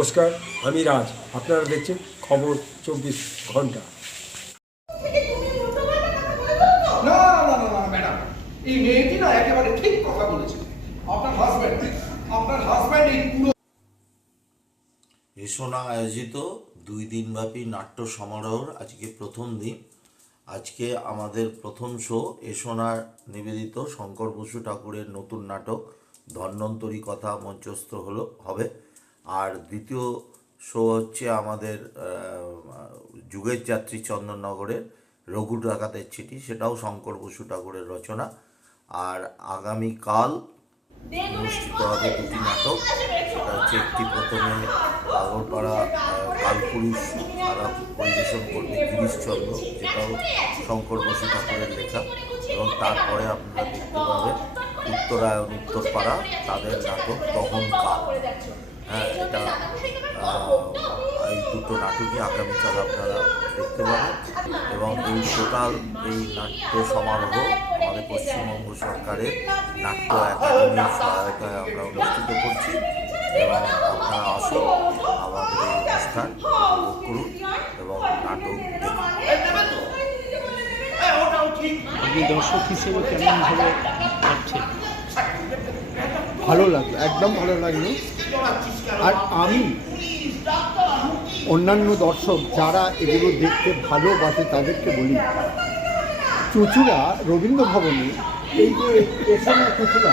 নমস্কার আমি রাজ। আপনারা দেখছেন খবর চব্বিশ ঘণ্টা। না না না না ম্যাডাম এই মেয়েটি না একেবারে ঠিক কথা বলেছে আপনার হাজব্যান্ড আপনার হাজব্যান্ড এই পুরো এসোনা আয়োজিত দুই দিনব্যাপী নাট্য সমারোহর আজকে প্রথম দিন। আজকে আমাদের প্রথম শো এসোনার নিবেদিত শঙ্কর বসু ঠাকুরের নতুন নাটক ধন্বন্তরী কথা মঞ্চস্থ হলো হবে। আর দ্বিতীয় শো হচ্ছে আমাদের যুগের যাত্রী চন্দননগরের রঘু ডাকাতের চিঠি, সেটাও শঙ্কর বসু ঠাকুরের রচনা। আর আগামীকাল অনুষ্ঠিত হবে দুটি নাটক, সেটা হচ্ছে একটি প্রথমে আগরপাড়া কালপুরুষ তারা পরিবেশন করবে গিরিশচন্দ্র, যেটাও শঙ্কর বসু ঠাকুরের লেখা। এবং তারপরে আপনারা দেখতে উত্তরায়ণ উত্তরপাড়া তাদের নাটক তখন কাল। হ্যাঁ এটা এই দুটো নাটকই আগামীকাল আপনারা দেখতে পাবেন। এবং এই টোটাল এই নাট্য সমারোহ আমাদের পশ্চিমবঙ্গ সরকারের নাট্য একাডেমির সহায়তায় আমরা অনুষ্ঠিত করছি। এবং আপনারা আসুন আমাদের এই অনুষ্ঠান উপভোগ করুন এবং নাটক দেখুন। দর্শক হিসেবে কেমন ভাবে পাচ্ছেন ভালো লাগল, একদম ভালো লাগল। আর আমি, অন্যান্য দর্শক যারা এগুলো দেখতে ভালোবাসে তাদেরকে বলি, চুচুড়া রবীন্দ্র ভবনে এই যে এখানে চুচুড়া